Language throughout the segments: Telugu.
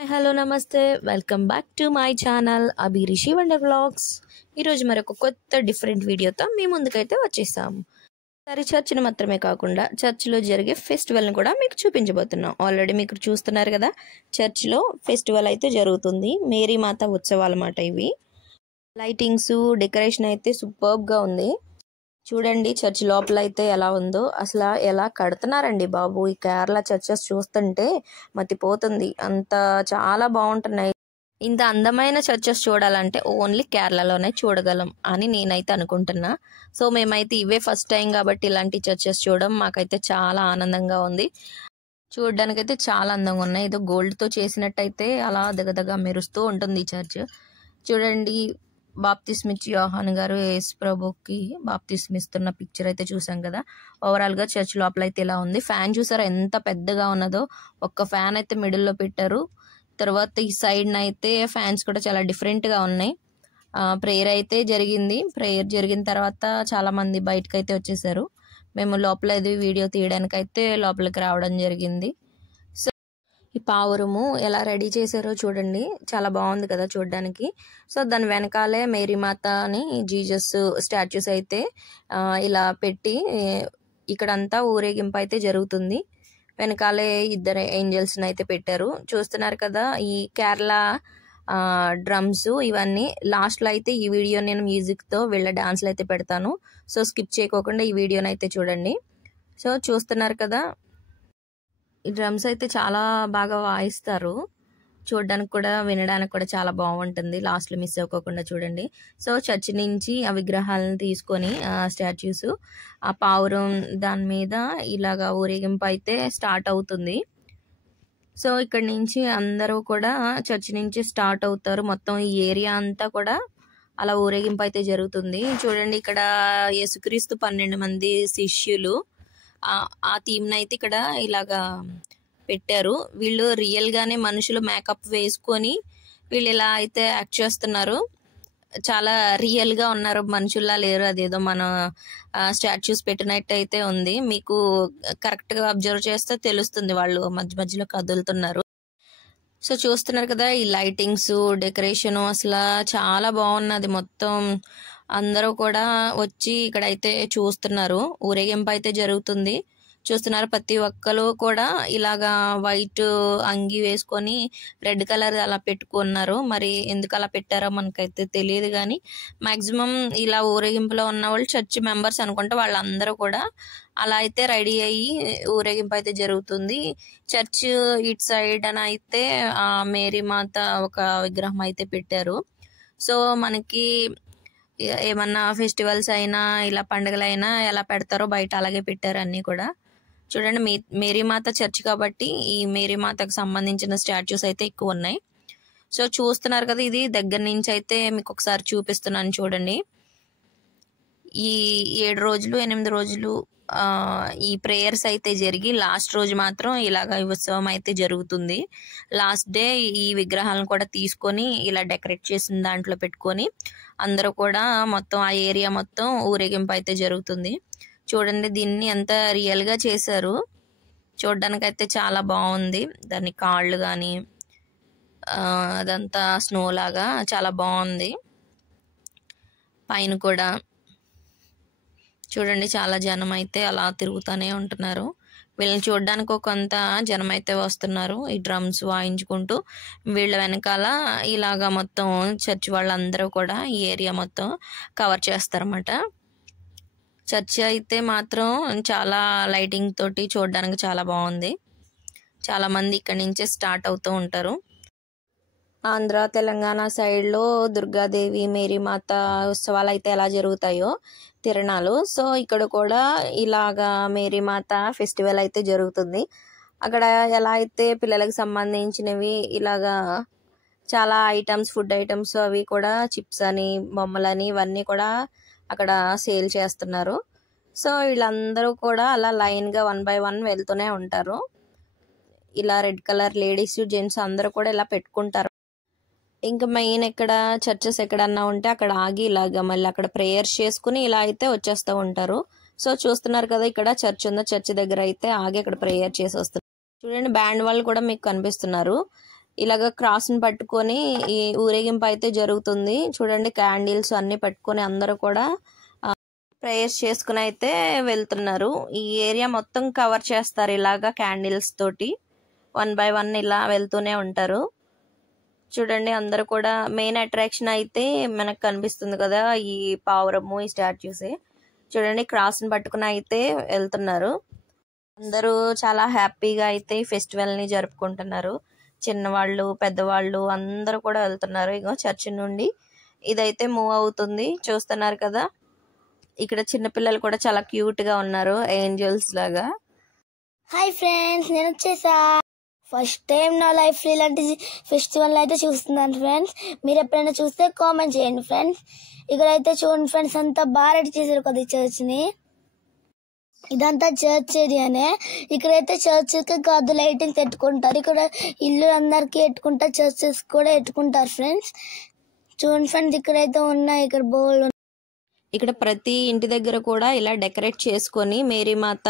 హాయ్ హలో నమస్తే welcome back to my channel Abhirishi wonder vlogs. ఈరోజు మరొక కొత్త డిఫరెంట్ వీడియోతో మీ ముందుకైతే వచ్చేసాము. సరే, చర్చిని మాత్రమే కాకుండా చర్చిలో జరిగే ఫెస్టివల్ని కూడా మీకు చూపించబోతున్నాం. ఆల్రెడీ మీకు చూస్తున్నారు కదా, చర్చిలో ఫెస్టివల్ అయితే జరుగుతుంది. మేరీ మాత ఉత్సవాలు అన్నమాట ఇవి. లైటింగ్స్ డెకరేషన్ అయితే సూపర్బ్గా ఉంది. చూడండి చర్చ్ లోపల అయితే ఎలా ఉందో. అసలు ఎలా కడుతున్నారండి బాబు. ఈ కేరళ చర్చెస్ చూస్తుంటే మతిపోతుంది. అంత చాలా బాగుంటున్నాయి. ఇంత అందమైన చర్చెస్ చూడాలంటే ఓన్లీ కేరళలోనే చూడగలం అని నేనైతే అనుకుంటున్నా. సో మేమైతే ఇవే ఫస్ట్ టైం కాబట్టి ఇలాంటి చర్చెస్ చూడడం మాకైతే చాలా ఆనందంగా ఉంది. చూడడానికైతే చాలా అందంగా ఉన్నాయి. ఏదో గోల్డ్తో చేసినట్టయితే అలా దగదగా మెరుస్తూ ఉంటుంది ఈ చర్చ్. చూడండి, బాప్తిస్మిచ్చి యోహాన్ గారు యేసు ప్రభుకి బాప్తిస్మిస్తున్న పిక్చర్ అయితే చూసాం కదా. ఓవరాల్ గా చర్చ్ లోపల అయితే ఇలా ఉంది. ఫ్యాన్ చూసారా ఎంత పెద్దగా ఉన్నదో. ఒక్క ఫ్యాన్ అయితే మిడిల్లో పెట్టారు. తర్వాత ఈ సైడ్ అయితే ఫ్యాన్స్ కూడా చాలా డిఫరెంట్ గా ఉన్నాయి. ప్రేయర్ అయితే జరిగింది. ప్రేయర్ జరిగిన తర్వాత చాలా మంది బయటకు అయితే వచ్చేసారు. మేము లోపల ఇది వీడియో తీయడానికి అయితే లోపలికి రావడం జరిగింది. ఈ పావురము ఎలా రెడీ చేశారో చూడండి, చాలా బాగుంది కదా చూడడానికి. సో దాని వెనకాలే మేరీ మాత అని జీసస్ స్టాచ్యూస్ అయితే ఇలా పెట్టి ఇక్కడంతా ఊరేగింపు అయితే జరుగుతుంది. వెనకాలే ఇద్దరు ఏంజల్స్ని అయితే పెట్టారు. చూస్తున్నారు కదా ఈ కేరళ డ్రమ్స్ ఇవన్నీ. లాస్ట్లో అయితే ఈ వీడియో నేను మ్యూజిక్తో వీళ్ళ డాన్స్లు అయితే పెడతాను. సో స్కిప్ చేయకోకుండా ఈ వీడియోని అయితే చూడండి. సో చూస్తున్నారు కదా, ఈ డ్రమ్స్ అయితే చాలా బాగా వాయిస్తారు. చూడడానికి కూడా వినడానికి కూడా చాలా బాగుంటుంది. లాస్ట్లో మిస్ అవ్వకుండా చూడండి. సో చర్చ్ నుంచి ఆ విగ్రహాలను తీసుకొని స్టాచ్యూస్ ఆ పావురం దాని మీద ఇలాగా ఊరేగింపు అయితే స్టార్ట్ అవుతుంది. సో ఇక్కడ నుంచి అందరూ కూడా చర్చ్ నుంచి స్టార్ట్ అవుతారు. మొత్తం ఈ ఏరియా అంతా కూడా అలా ఊరేగింపు అయితే జరుగుతుంది. చూడండి, ఇక్కడ యేసుక్రీస్తు 12 మంది శిష్యులు ఆ థీమ్ అయితే ఇక్కడ ఇలాగా పెట్టారు. వీళ్ళు రియల్ గానే మనుషులు మేకప్ వేసుకొని వీళ్ళు ఇలా అయితే యాక్ట్ చేస్తున్నారు. చాలా రియల్ గా ఉన్నారు, మనుషుల్లా లేరు. అదేదో మన స్టాచ్యూస్ పెట్టినట్టు అయితే ఉంది. మీకు కరెక్ట్ గా అబ్జర్వ్ చేస్తే తెలుస్తుంది వాళ్ళు మధ్య మధ్యలో కదులుతున్నారు. సో చూస్తున్నారు కదా, ఈ లైటింగ్స్ డెకరేషన్ అసలు చాలా బాగున్నది. మొత్తం అందరూ కూడా వచ్చి ఇక్కడైతే చూస్తున్నారు. ఊరేగింపు అయితే జరుగుతుంది. చూస్తున్నారు, ప్రతి ఒక్కరు కూడా ఇలాగా వైట్ అంగి వేసుకొని రెడ్ కలర్ అలా పెట్టుకున్నారు. మరి ఎందుకు అలా పెట్టారో మనకైతే తెలియదు కానీ మాక్సిమం ఇలా ఊరేగింపులో ఉన్న వాళ్ళు చర్చ్ మెంబర్స్ అనుకుంటే వాళ్ళందరూ కూడా అలా అయితే రెడీ అయ్యి ఊరేగింపు అయితే జరుగుతుంది. చర్చ్ ఇటు సైడ్ అని అయితే మేరీ మాత ఒక విగ్రహం అయితే పెట్టారు. సో మనకి ఏమన్నా ఫెస్టివల్స్ అయినా ఇలా పండుగలైనా ఎలా పెడతారో బయట అలాగే పెట్టారు అన్నీ కూడా. చూడండి, మేరీ మాత చర్చ్ కాబట్టి ఈ మేరీ మాతకు సంబంధించిన స్టాచ్యూస్ అయితే ఎక్కువ ఉన్నాయి. సో చూస్తున్నారు కదా, ఇది దగ్గర నుంచి అయితే మీకు ఒకసారి చూపిస్తున్నాను చూడండి. ఈ 7 రోజులు 8 రోజులు ఈ ప్రేయర్స్ అయితే జరిగి లాస్ట్ రోజు మాత్రం ఇలాగ ఉత్సవం అయితే జరుగుతుంది. లాస్ట్ డే ఈ విగ్రహాలను కూడా తీసుకొని ఇలా డెకరేట్ చేసిన దాంట్లో పెట్టుకొని అందరూ కూడా మొత్తం ఆ ఏరియా మొత్తం ఊరేగింపు అయితే జరుగుతుంది. చూడండి, దీన్ని ఎంత రియల్ గా చేశారు. చూడడానికి అయితే చాలా బాగుంది. దాని కాళ్ళు కానీ అదంతా స్నో లాగా చాలా బాగుంది. పైన కూడా చూడండి, చాలా జనం అయితే అలా తిరుగుతూనే ఉంటున్నారు. వీళ్ళని చూడడానికి కొంత జనం అయితే వస్తున్నారు ఈ డ్రమ్స్ వాయించుకుంటూ. వీళ్ళ వెనకాల ఇలాగా మొత్తం చర్చ్ వాళ్ళందరూ కూడా ఈ ఏరియా మొత్తం కవర్ చేస్తారన్నమాట. చర్చ్ అయితే మాత్రం చాలా లైటింగ్ తోటి చూడడానికి చాలా బాగుంది. చాలా మంది ఇక్కడ నుంచే స్టార్ట్ అవుతూ ఉంటారు. ఆంధ్ర తెలంగాణ సైడ్లో దుర్గాదేవి మేరీ మాత ఉత్సవాలు అయితే ఎలా జరుగుతాయో తిరణాలు, సో ఇక్కడ కూడా ఇలాగా మేరీ మాత ఫెస్టివల్ అయితే జరుగుతుంది. అక్కడ ఎలా అయితే పిల్లలకు సంబంధించినవి ఇలాగా చాలా ఐటమ్స్, ఫుడ్ ఐటమ్స్ అవి కూడా చిప్స్ అని బొమ్మలని ఇవన్నీ కూడా అక్కడ సేల్ చేస్తున్నారు. సో వీళ్ళందరూ కూడా అలా లైన్గా 1 by 1 వెళ్తూనే ఉంటారు. ఇలా రెడ్ కలర్ లేడీస్ జెంట్స్ అందరూ కూడా ఇలా పెట్టుకుంటారు. ఇంకా మెయిన్ ఎక్కడ చర్చెస్ ఎక్కడన్నా ఉంటే అక్కడ ఆగి ఇలాగ మళ్ళీ అక్కడ ప్రేయర్స్ చేసుకుని ఇలా అయితే వచ్చేస్తూ ఉంటారు. సో చూస్తున్నారు కదా, ఇక్కడ చర్చ్ ఉందో, చర్చ్ దగ్గర అయితే ఆగి అక్కడ ప్రేయర్ చేసి వస్తున్నారు. చూడండి, బ్యాండ్ వాళ్ళు కూడా మీకు కనిపిస్తున్నారు. ఇలాగ క్రాస్ని పట్టుకొని ఈ ఊరేగింపు అయితే జరుగుతుంది. చూడండి క్యాండిల్స్ అన్నీ పట్టుకొని అందరూ కూడా ప్రేయర్స్ చేసుకుని అయితే వెళ్తున్నారు. ఈ ఏరియా మొత్తం కవర్ చేస్తారు ఇలాగా క్యాండిల్స్ తోటి. 1 by 1 ఇలా వెళ్తూనే ఉంటారు. చూడండి అందరూ కూడా మెయిన్ అట్రాక్షన్ అయితే మనకు కనిపిస్తుంది కదా ఈ పావురము, ఈ స్టాచ్యూసే. చూడండి క్రాస్ని పట్టుకుని అయితే వెళ్తున్నారు. అందరూ చాలా హ్యాపీగా అయితే ఈ ఫెస్టివల్ని జరుపుకుంటున్నారు. చిన్నవాళ్ళు పెద్దవాళ్ళు అందరూ కూడా వెళ్తున్నారు. ఇగో చర్చి నుండి ఇదైతే మూవ్ అవుతుంది, చూస్తున్నారు కదా. ఇక్కడ చిన్నపిల్లలు కూడా చాలా క్యూట్గా ఉన్నారు, ఏంజల్స్ లాగా. హాయ్ ఫ్రెండ్స్, నేను వచ్చేసా. ఫస్ట్ టైం నా లైఫ్ లో ఇలాంటి ఫెస్టివల్ అయితే చూస్తున్నాను ఫ్రెండ్స్. మీరు ఎప్పుడైనా చూస్తే కామెంట్ చేయండి ఫ్రెండ్స్. ఇక్కడైతే చూడండి ఫ్రెండ్స్, అంతా బాగా రెడీ చేశారు కదా ఈ చర్చ్ ని. ఇదంతా చర్చ్ ఏరియానే. ఇక్కడైతే చర్చ్ కి కాదు లైటింగ్స్ పెట్టుకుంటారు. ఇక్కడ ఇల్లు అందరికి పెట్టుకుంటారు, చర్చెస్ కూడా పెట్టుకుంటారు ఫ్రెండ్స్. చూడండి ఫ్రెండ్స్, ఇక్కడైతే ఉన్నాయి ఇక్కడ బోల్. ఇక్కడ ప్రతి ఇంటి దగ్గర కూడా ఇలా డెకరేట్ చేసుకొని మేరీమాత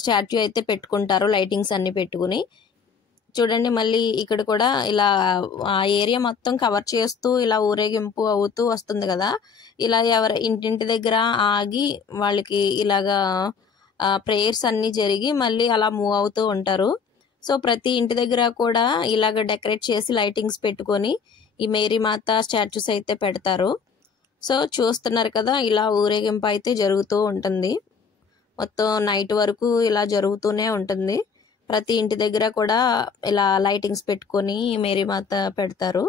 స్టాట్యూ అయితే పెట్టుకుంటారు, లైటింగ్స్ అన్ని పెట్టుకుని. చూడండి మళ్ళీ ఇక్కడ కూడా ఇలా ఆ ఏరియా మొత్తం కవర్ చేస్తూ ఇలా ఊరేగింపు అవుతూ వస్తుంది కదా. ఇలా ఎవరి ఇంటింటి దగ్గర ఆగి వాళ్ళకి ఇలాగా ప్రేయర్స్ అన్ని జరిగి మళ్ళీ అలా మూవ్ అవుతూ ఉంటారు. సో ప్రతి ఇంటి దగ్గర కూడా ఇలాగ డెకరేట్ చేసి లైటింగ్స్ పెట్టుకొని ఈ మేరీమాత స్టాచ్యూస్ అయితే పెడతారు. సో చూస్తున్నారు కదా, ఇలా ఊరేగింపు అయితే జరుగుతూ ఉంటుంది. మొత్తం నైట్ వరకు ఇలా జరుగుతూనే ఉంటుంది. ప్రతి ఇంటి దగ్గర కూడా ఇలా లైటింగ్స్ పెట్టుకొని మేరీమాత పెడతారు.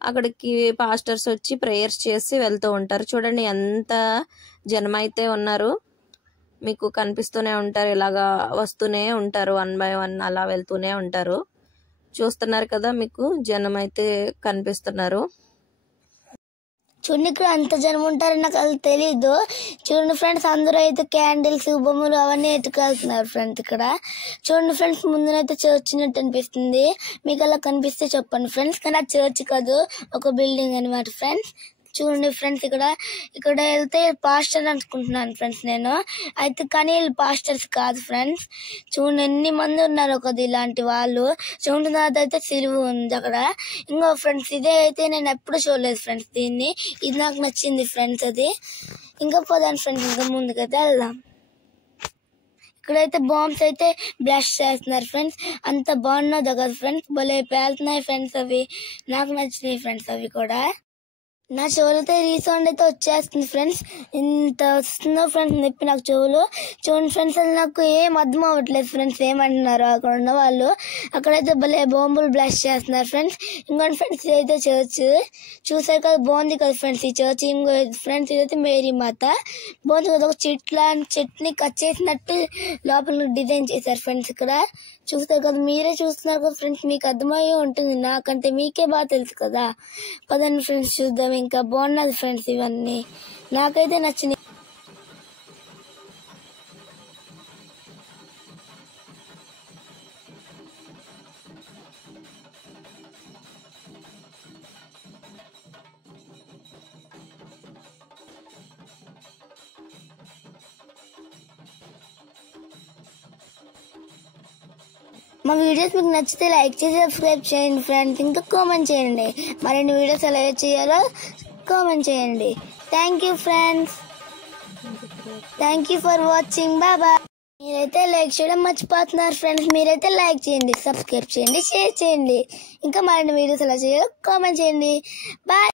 అక్కడికి పాస్టర్స్ వచ్చి ప్రేయర్స్ చేసి వెళ్తూ ఉంటారు. చూడండి ఎంత జనం అయితే ఉన్నారు, మీకు కనిపిస్తూనే ఉంటారు. ఇలాగా వస్తూనే ఉంటారు, 1 by 1 అలా వెళ్తూనే ఉంటారు. చూస్తున్నారు కదా, మీకు జనం అయితే కనిపిస్తున్నారు. చూడండి ఇక్కడ అంత జనం ఉంటారని నాకు అది తెలీదు. చూడండి ఫ్రెండ్స్, అందరూ అయితే క్యాండిల్స్, బొమ్మలు అవన్నీ ఎత్తుకెళ్తున్నారు ఫ్రెండ్స్. ఇక్కడ చూడండి ఫ్రెండ్స్, ముందునైతే చర్చ్ ఉన్నట్టు అనిపిస్తుంది. మీకు అలా కనిపిస్తే చెప్పండి ఫ్రెండ్స్. కానీ ఆ చర్చ్ కాదు, ఒక బిల్డింగ్ అనమాట ఫ్రెండ్స్. చూడండి ఫ్రెండ్స్, ఇక్కడ వెళ్తే పాస్టర్ అనుకుంటున్నాను ఫ్రెండ్స్ నేను అయితే, కానీ వీళ్ళు పాస్టర్స్ కాదు ఫ్రెండ్స్. చూడండి ఎన్ని మంది ఉన్నారు ఒకది ఇలాంటి వాళ్ళు. చూడండి నాదైతే సిలువ ఉంది అక్కడ. ఇంకో ఫ్రెండ్స్, ఇదే అయితే నేను ఎప్పుడు చూడలేదు ఫ్రెండ్స్. దీన్ని ఇది నాకు నచ్చింది ఫ్రెండ్స్. అది ఇంకా పోదాను ఫ్రెండ్స్, ఇంకా ముందుకైతే వెళ్దాం. ఇక్కడైతే బాంబ్స్ అయితే బ్లాస్ట్ చేస్తున్నారు ఫ్రెండ్స్. అంత బాగున్నది కదా ఫ్రెండ్స్, భలే పేలుతున్నాయి ఫ్రెండ్స్. అవి నాకు నచ్చినాయి ఫ్రెండ్స్. అవి కూడా నా చెవులతో రీసౌండ్ అయితే వచ్చేస్తుంది ఫ్రెండ్స్. ఇంత వస్తుందో ఫ్రెండ్స్ నొప్పి నాకు చెవులు. చూడండి ఫ్రెండ్స్, అది నాకు ఏం అర్థం అవ్వట్లేదు ఫ్రెండ్స్, ఏమంటున్నారు అక్కడ ఉన్న వాళ్ళు. అక్కడైతే భలే బాంబులు బ్లాస్ట్ చేస్తున్నారు ఫ్రెండ్స్. ఇంకోటి ఫ్రెండ్స్, ఇదైతే చర్చ్ చూసారు కదా, బాగుంది కదా ఫ్రెండ్స్ ఈ చర్చ్. ఇంకో ఫ్రెండ్స్, ఇదైతే మేరీమాత బాగుంది కదా. ఒక చెట్టుని కట్ చేసినట్టు లోపల డిజైన్ చేశారు ఫ్రెండ్స్. ఇక్కడ చూస్తారు కదా, మీరే చూస్తున్నారు కదా ఫ్రెండ్స్, మీకు అర్థమయ్యే ఉంటుంది. నాకంటే మీకే బాగా తెలుసు కదా. పదండి ఫ్రెండ్స్ చూద్దాం. ఇంకా బాగున్నది ఫ్రెండ్స్, ఇవన్నీ నాకైతే నచ్చినాయి. మా వీడియోస్ మీకు నచ్చితే లైక్ చేసి సబ్స్క్రైబ్ చేయండి ఫ్రెండ్స్. ఇంకా కామెంట్ చేయండి మరిన్ని వీడియోస్ ఎలా చేయాలో కామెంట్ చేయండి. Thank you friends, thank you for watching. Bye bye. మీరైతే లైక్ చేయడం మర్చిపోతున్నారు ఫ్రెండ్స్. మీరైతే లైక్ చేయండి, సబ్స్క్రైబ్ చేయండి, షేర్ చేయండి. ఇంకా మరిన్ని వీడియోస్ ఎలా చేయాలో కామెంట్ చేయండి. బాయ్.